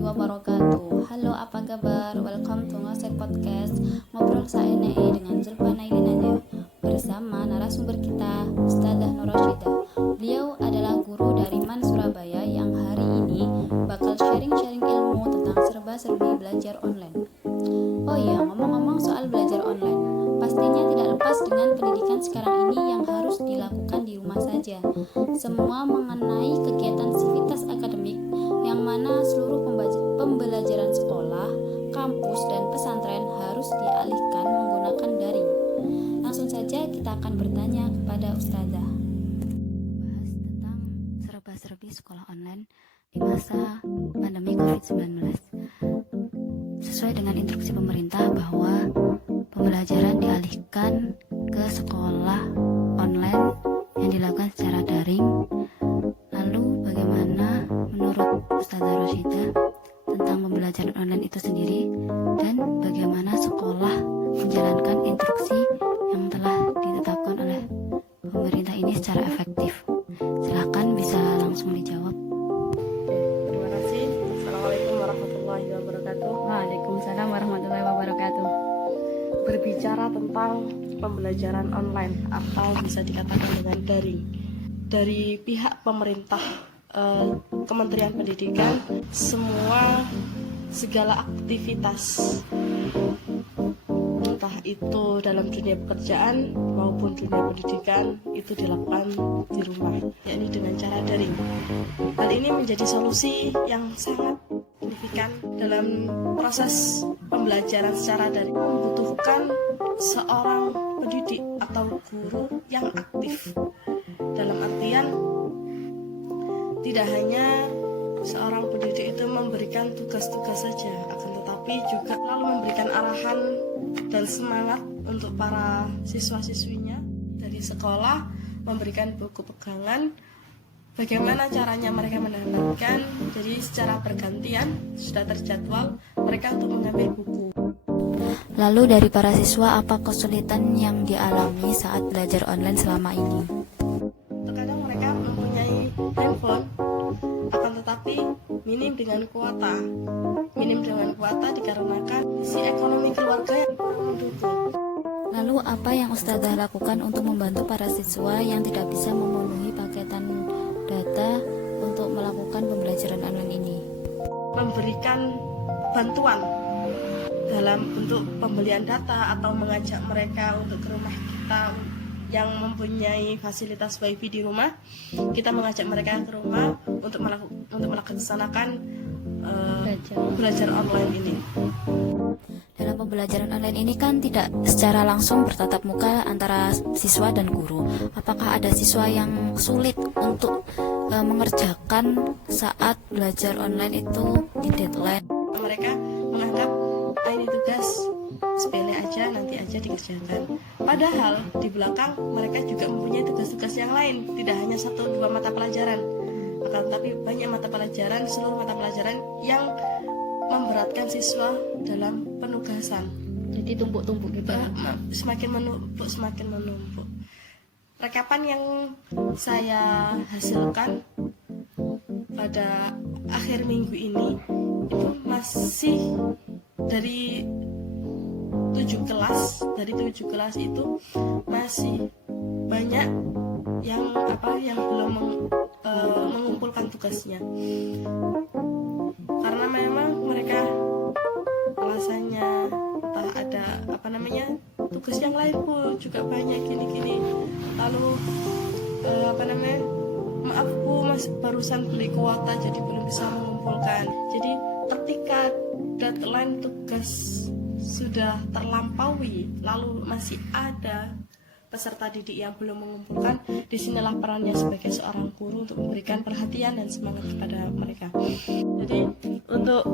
wabarakatuh. Halo, apa kabar? Welcome to Ngosek Podcast. Ngobrol saene dengan Zulfa Nailin aja. Bersama narasumber kita, Ustazah Nur Rashidah. Beliau adalah guru dari MAN Surabaya yang hari ini bakal sharing-sharing ilmu tentang serba-serbi belajar online. Oh iya, ngomong-ngomong soal belajar online, pastinya tidak lepas dengan pendidikan sekarang ini yang harus dilakukan di rumah saja. Semua mengenai kegiatan sivitas akademik yang mana seluruh pembelajaran sekolah, kampus, dan pesantren harus dialihkan menggunakan daring. Langsung saja kita akan bertanya kepada Ustazah. Membahas tentang serba-serbi sekolah online di masa pandemi COVID-19. Sesuai dengan instruksi pemerintah bahwa pembelajaran dialihkan ke sekolah online yang dilakukan secara daring. Lalu bagaimana menurut Ustazah Rashidah tentang pembelajaran online itu sendiri, dan bagaimana sekolah menjalankan instruksi yang telah ditetapkan oleh pemerintah ini secara efektif? Silahkan bisa langsung dijawab. Terima kasih. Assalamualaikum warahmatullahi wabarakatuh. Waalaikumsalam warahmatullahi wabarakatuh. Berbicara tentang pembelajaran online atau bisa dikatakan dengan daring, dari pihak pemerintah, Kementerian Pendidikan, segala aktivitas, entah itu dalam dunia pekerjaan maupun dunia pendidikan, itu dilakukan di rumah, yakni dengan cara daring. Hal ini menjadi solusi yang sangat signifikan dalam proses pembelajaran secara daring. Membutuhkan seorang pendidik atau guru yang aktif, dalam artian tidak hanya seorang pendidik itu memberikan tugas-tugas saja, akan tetapi juga lalu memberikan arahan dan semangat untuk para siswa-siswinya dari sekolah, memberikan buku pegangan bagaimana caranya mereka mendapatkan. Jadi secara bergantian sudah terjadwal mereka untuk mengambil buku. Lalu dari para siswa, apa kesulitan yang dialami saat belajar online selama ini? Terkadang mereka mempunyai handphone, akan tetapi minim dengan kuota. Minim dengan kuota dikarenakan si ekonomi keluarga yang kurang mendukung. Lalu apa yang Ustazah lakukan untuk membantu para siswa yang tidak bisa memenuhi paketan data untuk melakukan pembelajaran online ini? Memberikan bantuan dalam bentuk pembelian data atau mengajak mereka untuk ke rumah kita yang mempunyai fasilitas wifi di rumah. Kita mengajak mereka ke rumah untuk melaksanakan belajar online ini. Dalam pembelajaran online ini kan tidak secara langsung bertatap muka antara siswa dan guru. Apakah ada siswa yang sulit untuk mengerjakan saat belajar online itu di deadline? Mereka menganggap ini tugas sepele aja, nanti aja dikerjakan. Padahal di belakang mereka juga mempunyai tugas-tugas yang lain, tidak hanya 1-2 mata pelajaran, akan tetapi banyak mata pelajaran, seluruh mata pelajaran yang memberatkan siswa dalam penugasan. Jadi tumpuk-tumpuk gitu. Semakin menumpuk. Rekapan yang saya hasilkan pada akhir minggu ini itu masih dari 7 kelas itu masih banyak yang belum mengumpulkan tugasnya, karena memang mereka alasannya entah ada tugas yang lain pun juga banyak gini-gini, lalu maaf Bu, barusan beli kuota jadi belum bisa mengumpulkan. Jadi ketika deadline tugas sudah terlampaui, lalu masih ada peserta didik yang belum mengumpulkan, disinilah perannya sebagai seorang guru untuk memberikan perhatian dan semangat kepada mereka. Jadi untuk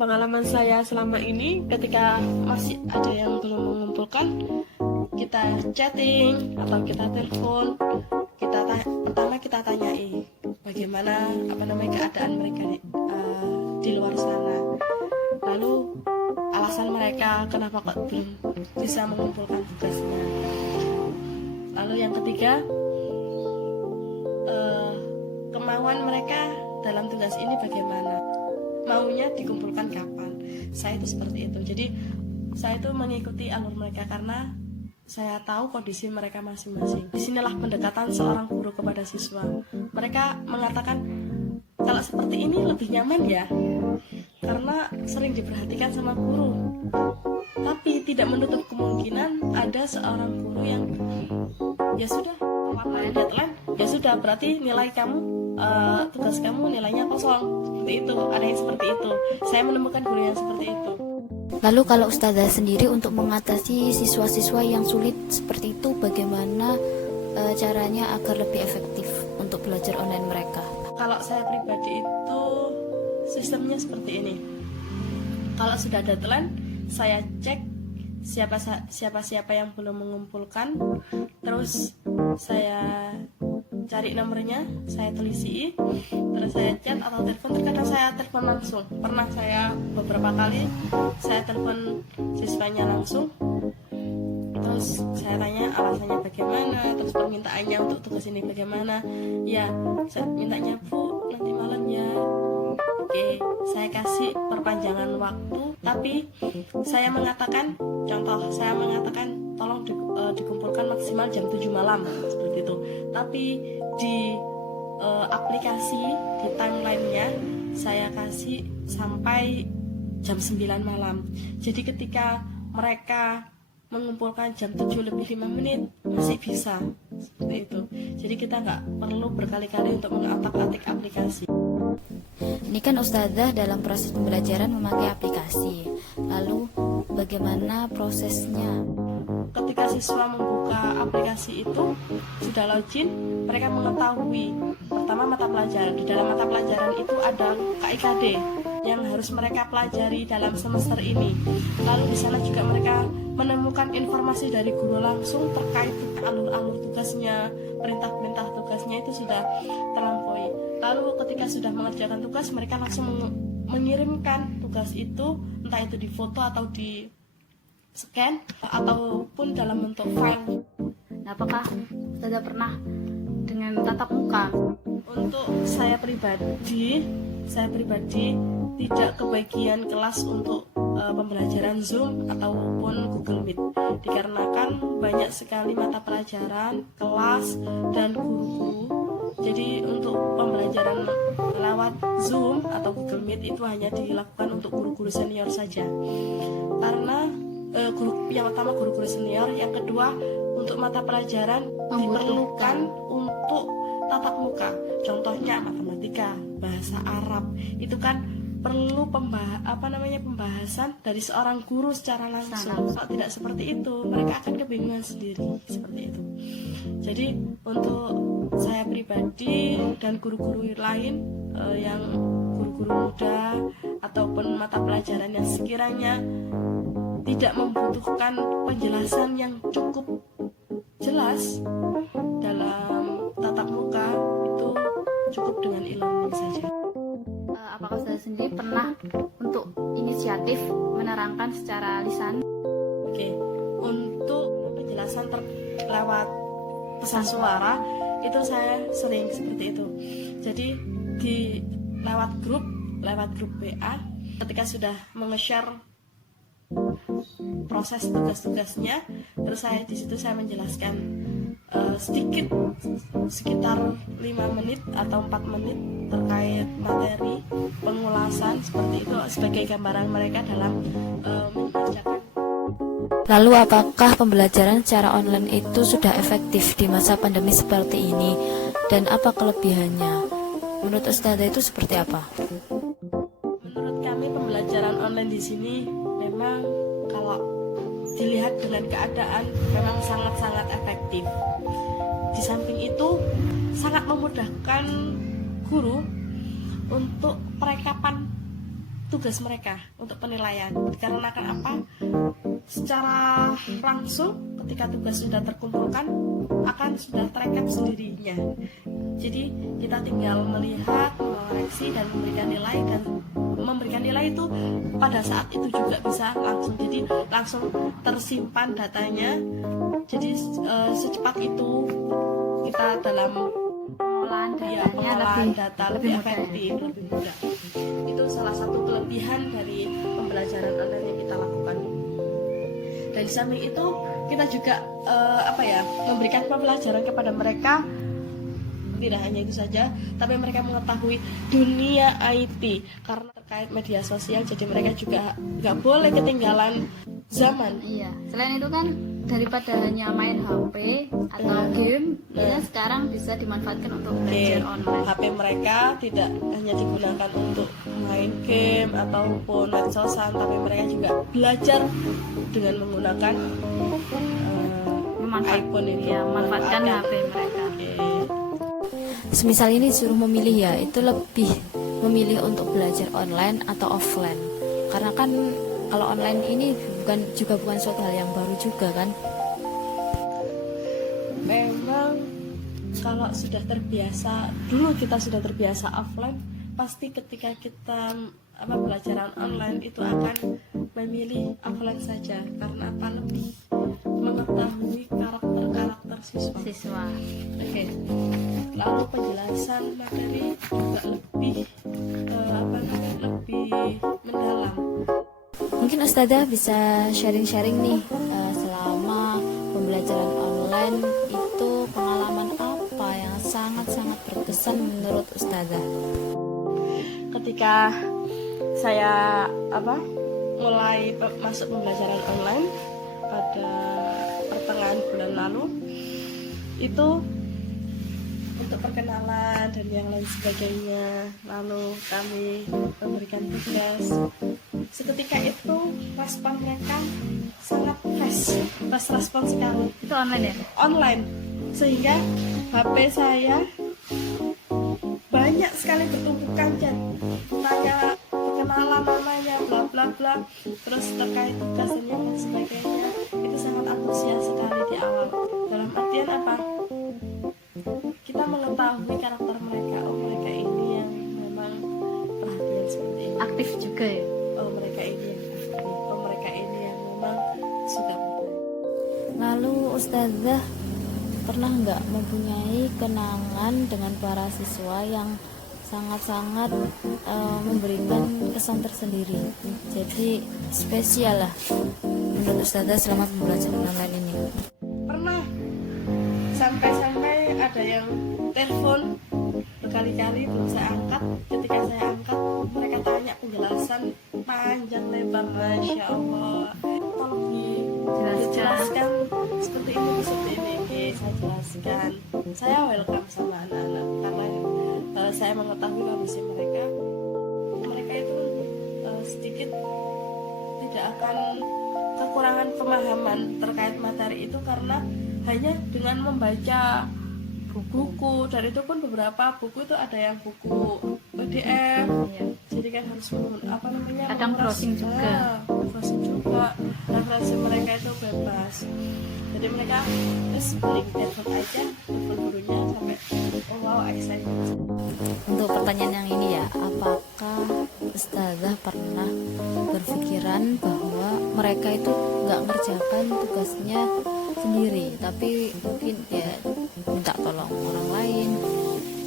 pengalaman saya selama ini, ketika masih ada yang belum mengumpulkan, kita chatting atau kita telepon, pertama kita tanyai bagaimana keadaan mereka di luar sana, lalu alasan mereka kenapa kok belum bisa mengumpulkan tugasnya. Lalu yang ketiga, kemauan mereka dalam tugas ini bagaimana. maunya dikumpulkan kapan. Saya itu seperti itu. Jadi saya itu mengikuti alur mereka karena saya tahu kondisi mereka masing-masing. Disinilah pendekatan seorang guru kepada siswa. Mereka mengatakan kalau seperti ini lebih nyaman ya, karena sering diperhatikan sama guru. Tapi tidak menutup kemungkinan ada seorang guru yang ya sudah deadline, ya sudah berarti nilai kamu, tugas kamu nilainya kosong. Seperti itu, ada yang seperti itu. Saya menemukan guru yang seperti itu. Lalu kalau Ustazah sendiri untuk mengatasi siswa-siswa yang sulit seperti itu, bagaimana caranya agar lebih efektif untuk belajar online mereka? Kalau saya pribadi itu sistemnya seperti ini. Kalau sudah deadline, saya cek siapa yang belum mengumpulkan, terus saya cari nomornya, saya telisik, terus saya chat atau telepon. Terkadang saya telepon langsung. Pernah saya beberapa kali saya telepon siswanya langsung, terus saya tanya alasannya bagaimana, terus permintaannya untuk tugas ini bagaimana. Ya, saya mintanya Bu nanti malam ya. Oke, saya kasih perpanjangan waktu, tapi saya mengatakan, contoh saya mengatakan tolong dikumpulkan maksimal jam 7 malam seperti itu. Tapi di aplikasi, di timelinenya saya kasih sampai jam 9 malam. Jadi ketika mereka mengumpulkan jam 7 lebih 5 menit masih bisa, seperti itu. Jadi kita nggak perlu berkali-kali untuk mengotak-atik aplikasi. Ini kan Ustazah dalam proses pembelajaran memakai aplikasi. Lalu bagaimana prosesnya? Ketika siswa membuka aplikasi itu sudah login, mereka mengetahui pertama mata pelajaran. Di dalam mata pelajaran itu ada KIKD yang harus mereka pelajari dalam semester ini. Lalu di sana juga mereka menemukan informasi dari guru langsung terkait alur-alur tugasnya, perintah-perintah tugasnya itu sudah terlampaui. Lalu ketika sudah mengerjakan tugas, mereka langsung mengirimkan tugas itu, entah itu di foto atau di scan ataupun dalam bentuk file. Nah, apakah Ustazah pernah dengan tatap muka? Untuk saya pribadi tidak kebagian kelas untuk pembelajaran Zoom ataupun Google Meet, dikarenakan banyak sekali mata pelajaran, kelas, dan guru-guru. Jadi untuk pembelajaran lewat Zoom atau Google Meet itu hanya dilakukan untuk guru-guru senior saja. Karena yang pertama guru-guru senior, yang kedua untuk mata pelajaran diperlukan untuk tatap muka. Contohnya matematika, bahasa Arab, itu kan perlu pembahasan dari seorang guru secara langsung. Kalau tidak seperti itu, mereka akan kebingungan sendiri, seperti itu. Jadi untuk saya pribadi dan guru-guru lain yang guru-guru muda ataupun mata pelajaran yang sekiranya tidak membutuhkan penjelasan yang cukup jelas dalam tatap muka, itu cukup dengan e-learning saja. Apakah Ustazah sendiri pernah untuk inisiatif menerangkan secara lisan? Oke, untuk penjelasan lewat pesan suara itu saya sering seperti itu. Jadi lewat grup WA, ketika sudah menge-share proses tugas-tugasnya, terus di situ saya menjelaskan sedikit, sekitar 5 menit atau 4 menit terkait materi pengulasan seperti itu sebagai gambaran mereka dalam mengerjakan. Lalu apakah pembelajaran secara online itu sudah efektif di masa pandemi seperti ini, dan apa kelebihannya? Menurut Ustazah itu seperti apa? Menurut kami pembelajaran online di sini memang kalau dilihat dengan keadaan memang sangat-sangat efektif. Di samping itu sangat memudahkan guru untuk perekapan tugas mereka untuk penilaian. Dikarenakan apa? Secara langsung ketika tugas sudah terkumpulkan akan sudah terekap sendirinya. Jadi kita tinggal melihat, mengoreksi dan memberikan nilai, dan memberikan nilai itu pada saat itu juga bisa langsung. Jadi langsung tersimpan datanya. Jadi secepat itu kita dalam pengolahan ya, datanya pengolahan data lebih mudah ya. efektif, lebih mudah. Itu salah satu kelebihan dari pembelajaran online yang kita lakukan. Dan di samping itu kita juga memberikan pembelajaran kepada mereka. Tidak hanya itu saja, tapi mereka mengetahui dunia IT karena terkait media sosial. Jadi mereka juga nggak boleh ketinggalan zaman. Iya, selain itu kan daripada hanya main HP atau game, ya sekarang bisa dimanfaatkan untuk belajar online. HP mereka tidak hanya digunakan untuk main game ataupun medsosan, tapi mereka juga belajar dengan menggunakan iPhone ini. Ya, memanfaatkan HP mereka. Semisal ini disuruh memilih ya, itu lebih memilih untuk belajar online atau offline. Karena kan kalau online ini bukan suatu hal yang baru juga kan. Memang kalau sudah terbiasa, dulu kita sudah terbiasa offline, pasti ketika kita pelajaran online itu akan memilih offline saja. Karena apa? Lebih mengetahui karakter siswa. Oke. Lalu penjelasan materi juga lebih lebih mendalam. Mungkin Ustazah bisa sharing-sharing nih, selama pembelajaran online itu pengalaman apa yang sangat-sangat berkesan menurut Ustazah? Ketika saya mulai masuk pembelajaran online pada pertengahan bulan lalu, itu untuk perkenalan dan yang lain sebagainya, lalu kami memberikan tugas. Seketika itu respon mereka sangat fast respon sekali. Itu online ya? Online, sehingga HP saya banyak sekali bertumpukan chat, tanya perkenalan namanya, bla bla bla, terus terkait tugas dan yang lain sebagainya. Itu sangat antusias sekali di awal. Dalam artian apa? Kita mengetahui karakter mereka. Oh, mereka ini yang memang perhatian seperti ini. Aktif juga ya? Oh, mereka ini yang aktif. Oh, mereka ini yang memang suka belajar. Lalu Ustazah pernah nggak mempunyai kenangan dengan para siswa yang sangat-sangat memberikan kesan tersendiri, jadi spesial lah menurut Ustazah selama pembelajaran online ini? Pernah, sampai ada yang telepon berkali-kali belum saya angkat. Ketika saya angkat, mereka tanya penjelasan panjang lebar, Masya Allah. Tolong dijelaskan seperti ini. Oke, saya jelaskan. Saya welcome sama anak-anak karena saya mengetahui kondisi mereka. Mereka itu sedikit tidak akan kekurangan pemahaman terkait materi itu karena hanya dengan membaca buku, dan itu pun beberapa buku itu ada yang buku PDF, jadi kan harus kadang browsing juga. Referensi mereka itu bebas, jadi mereka beli telepon aja, telepon gurunya sampai oh wow excited. Untuk pertanyaan yang ini ya, apakah Ustazah pernah berpikiran bahwa mereka itu nggak ngerjakan tugasnya sendiri, tapi mungkin ya minta tolong orang lain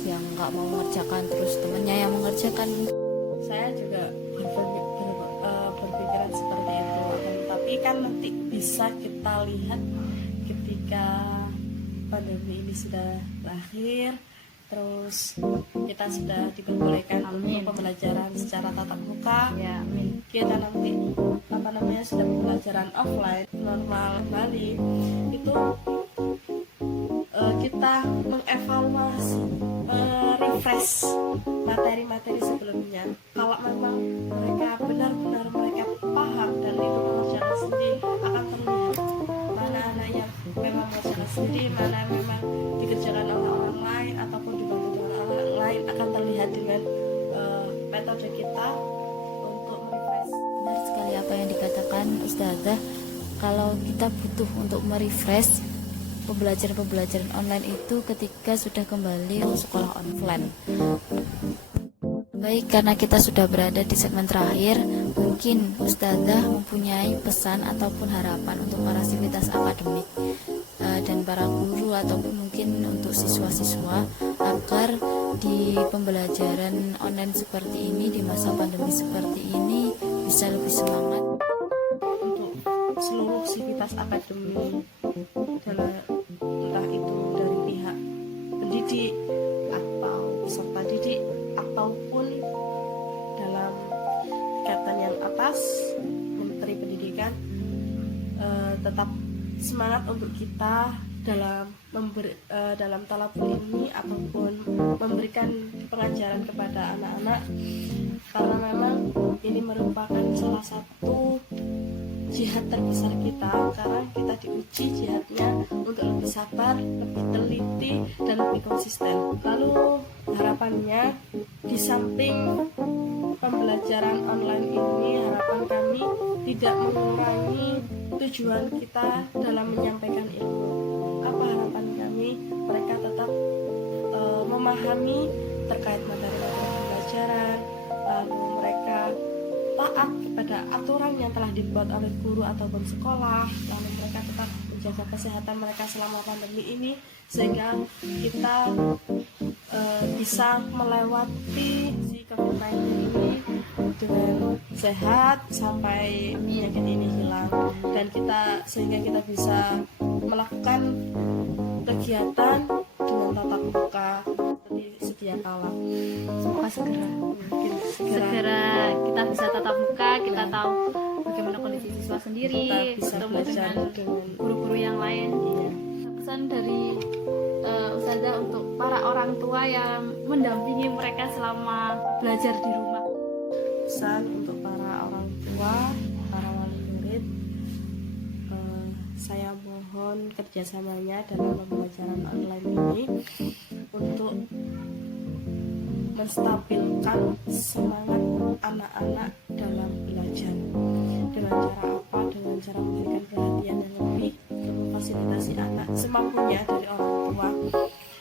yang nggak mau mengerjakan, terus temennya yang mengerjakan? Saya juga berpikiran seperti itu, tapi kan nanti bisa kita lihat ketika pandemi ini sudah berakhir, terus kita sudah diperbolehkan untuk pembelajaran secara tatap muka. Ya, Kita nanti sudah pembelajaran offline normal kembali, itu kita mengevaluasi, refresh materi-materi sebelumnya. Kalau memang mereka benar-benar mereka paham dan itu mengerjakan sendiri, akan terlihat mana anak yang memang mengerjakan sendiri, mana memang dikerjakan oleh orang lain ataupun dibantu dengan orang lain, akan terlihat dengan metode kita untuk merefresh. Benar sekali apa yang dikatakan Ustazah, kalau kita butuh untuk merefresh pembelajaran online itu ketika sudah kembali ke sekolah offline. Baik, karena kita sudah berada di segmen terakhir, mungkin Ustazah mempunyai pesan ataupun harapan untuk para sivitas akademik dan para guru ataupun mungkin untuk siswa-siswa agar di pembelajaran online seperti ini, di masa pandemi seperti ini, bisa lebih semangat untuk seluruh sivitas akademi, entah itu dari pihak pendidik atau peserta didik ataupun dalam tingkatan yang atas, Menteri Pendidikan, tetap semangat untuk kita dalam talabul ilmi ataupun memberikan pengajaran kepada anak-anak, karena memang ini merupakan salah satu jihad terbesar kita, karena kita diuji jihadnya untuk lebih sabar, lebih teliti, dan lebih konsisten. Lalu harapannya, di samping pembelajaran online ini, harapan kami tidak mengurangi tujuan kita dalam menyampaikan ilmu. Apa harapan kami? Mereka tetap memahami terkait materi-materi pembelajaran, lalu mereka taat kepada aturan yang telah dibuat oleh guru ataupun sekolah, lalu mereka tetap menjaga kesehatan mereka selama pandemi ini, sehingga kita bisa melewati si COVID-19 ini dengan sehat sampai penyakit ini hilang, dan sehingga kita bisa melakukan kegiatan dengan tatap muka seperti sedia kala. semoga segera kita bisa tatap muka, kita tahu bagaimana kondisi siswa sendiri, Kita bisa ketemu belajar dengan guru-guru yang lain. Pesan dari Ustazah untuk para orang tua yang mendampingi mereka selama belajar di rumah. Pesan untuk para orang tua, para wali murid, saya mohon kerjasamanya dalam pembelajaran online ini untuk menstabilkan semangat anak-anak dalam belajar. Dengan cara apa? Dengan cara memberikan perhatian yang lebih, memfasilitasi anak semampunya dari orang tua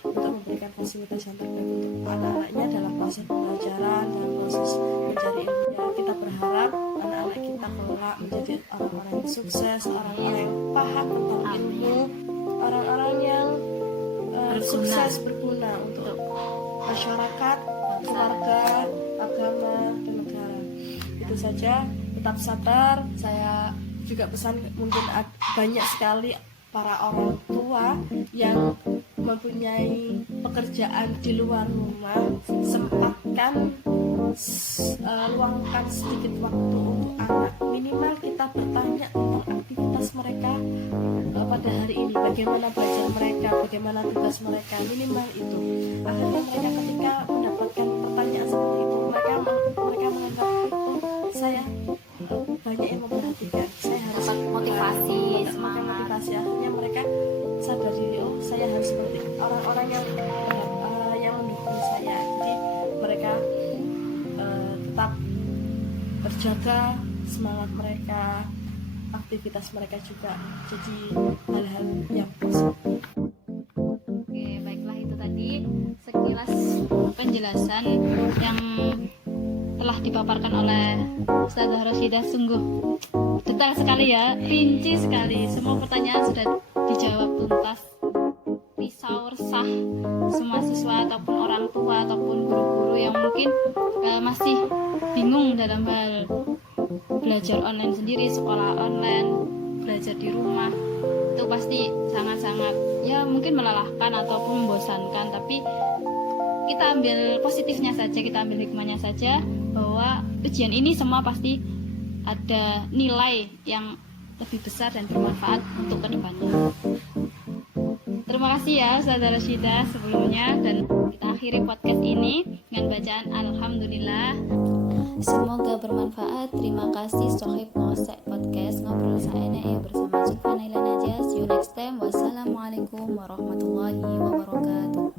untuk memberikan fasilitas yang terbaik untuk anak-anaknya dalam proses pembelajaran, dalam proses mencari ilmunya. Kita berharap anak-anak kita kelak menjadi orang-orang yang sukses, orang-orang yang paham tentang ilmu, orang-orang yang sukses berguna untuk masyarakat, keluarga, agama, dan negara. Itu saja. Tetap sabar. Saya juga pesan, mungkin banyak sekali para orang tua yang mempunyai pekerjaan di luar rumah, sempatkan luangkan sedikit waktu untuk anak. Minimal kita bertanya tentang aktivitas mereka pada hari ini, bagaimana belajar mereka, bagaimana tugas mereka, minimal itu. Akhirnya mereka ketika mendapatkan pertanyaan seperti itu, mereka menganggap, oh, saya banyak yang memperhatikan, saya harus Motivasi, semangat, motivasi. Akhirnya mereka sadar diri, oh, saya harus seperti orang-orang yang mendukung saya. Jadi mereka tetap terjaga semangat mereka, aktivitas mereka juga jadi hal-hal yang positif. Oke, baiklah, itu tadi sekilas penjelasan yang telah dipaparkan oleh Ustazah Roshidah. Sungguh detail sekali ya, rinci sekali. Semua pertanyaan sudah dijawab tuntas. Risau resah semua siswa ataupun orang tua ataupun guru-guru yang mungkin masih bingung dalam hal belajar online sendiri, sekolah online, belajar di rumah. Itu pasti sangat-sangat ya mungkin melelahkan ataupun membosankan, tapi kita ambil positifnya saja, kita ambil hikmahnya saja, bahwa ujian ini semua pasti ada nilai yang lebih besar dan bermanfaat untuk kedepannya. Terima kasih ya Ustazah Roshidah sebelumnya, dan kita akhiri podcast ini dengan bacaan Alhamdulillah. Semoga bermanfaat. Terima kasih Sohib Ngosek Podcast Ngobrol Saene bersama Zulfa Naila Najah. See you next time. Wassalamualaikum warahmatullahi wabarakatuh.